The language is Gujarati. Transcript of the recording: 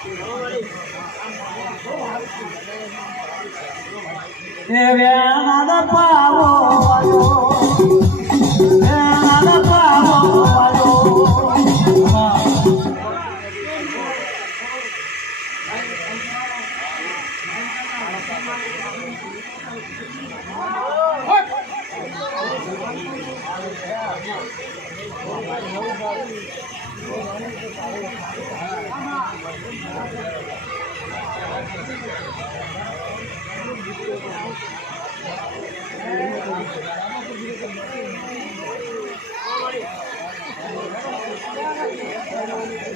ચાલુ રે પેલા મોટા દરગારા રે મામલો જો Thank you.